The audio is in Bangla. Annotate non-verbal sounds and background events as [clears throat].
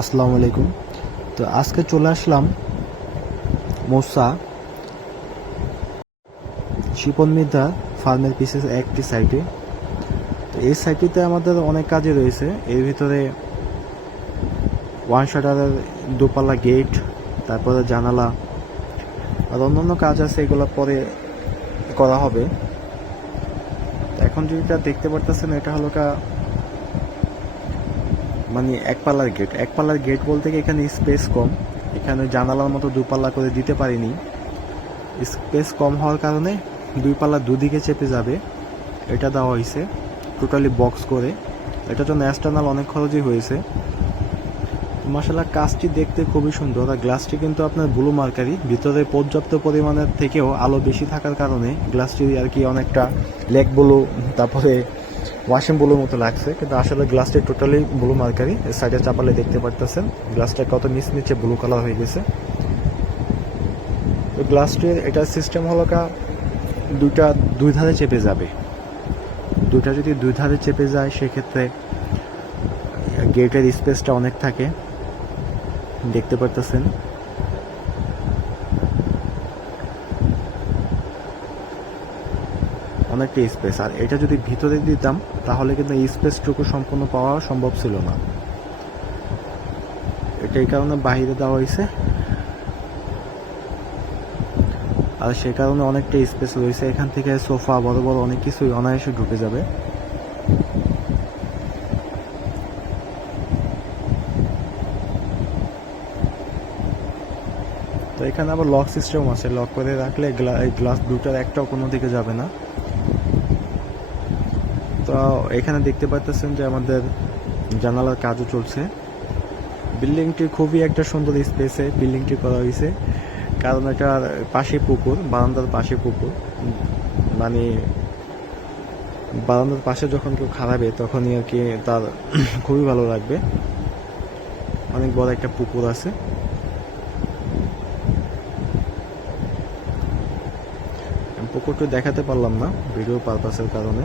আসসালামু আলাইকুম। তো আজকে চলে আসলাম মোসা শিপন মিদ্যা ফার্মের পিসেস একটি সাইটে। তো এই সাইটটিতে আমাদের অনেক কাজে রয়েছে। এর ভিতরে ওয়ান শাটারের দোপাল্লা গেট তারপরে জানালা আর অন্যান্য কাজ আছে, এগুলো পরে করা হবে। এখন যেটা দেখতে পারতেছেন, এটা হলো কা মানে এক পাল্লার গেট এক পাল্লার গেট বলতে কি এখানে স্পেস কম। এখানে জানালার মতো দু পাল্লা করে দিতে পারিনি। স্পেস কম হওয়ার কারণে দুই পাল্লা দুদিকে চেপে যাবে। এটা দেওয়া হয়েছে টোটালি বক্স করে। এটা জন্য এক্সটার্নাল অনেক খরচই হয়েছে। মাসাল্লাহ কাজটি দেখতে খুবই সুন্দর। আর গ্লাসটি কিন্তু আপনার ব্লু মার্কারি ভিতরে পর্যাপ্ত পরিমাণের থেকেও আলো বেশি থাকার কারণে গ্লাসটি আর কি অনেকটা লেক ব্লু তারপরে ওয়াশিং ব্লুর মতো লাগছে, কিন্তু আসলে গ্লাসটি টোটালি ব্লু মার্কারি। সাইডে চাপালে দেখতে পারতেছেন, গ্লাসটা কত নিচ নিচে ব্লু কালার হয়ে গেছে। তো গ্লাসটির এটার সিস্টেম হলো কা দুইটা, দুই ধারে চেপে যাবে। দুইটা যদি দুই ধারে চেপে যায়, সেক্ষেত্রে গেটের স্পেসটা অনেক থাকে। দেখতে পারতেছেন। অনেকটা স্পেস আর এটা যদি ভিতরে দিতাম, তাহলে কিন্তু এই স্পেসটুকু সম্পূর্ণ পাওয়া সম্ভব ছিল না। এটা এই কারণে বাইরে দেওয়া হয়েছে। আর সে কারণে অনেকটা স্পেস রয়েছে। এখান থেকে সোফা, বড় বড় অনেক কিছুই অনায়াসে ঢুকে যাবে। তো এখানে আবার লক সিস্টেম আছে। লক করে রাখলে গ্লাস দুটার একটাও কোনো দিকে যাবে না। তো এখানে দেখতে পাচ্ছেন যে আমাদের জানালার কাজও চলছে। বিল্ডিংটি খুবই একটা সুন্দর স্পেসে বিল্ডিংটি করা হয়েছে কারণ এটার পাশে পুকুর, বারান্দার পাশে পুকুর। মানে বারান্দার পাশে যখন কেউ খারাবে তখনই আর কি তার [clears throat] খুবই ভালো লাগবে। অনেক বড় একটা পুকুর আছে। পুকুরটি দেখাতে পারলাম না ভিডিও পারপাসের কারণে।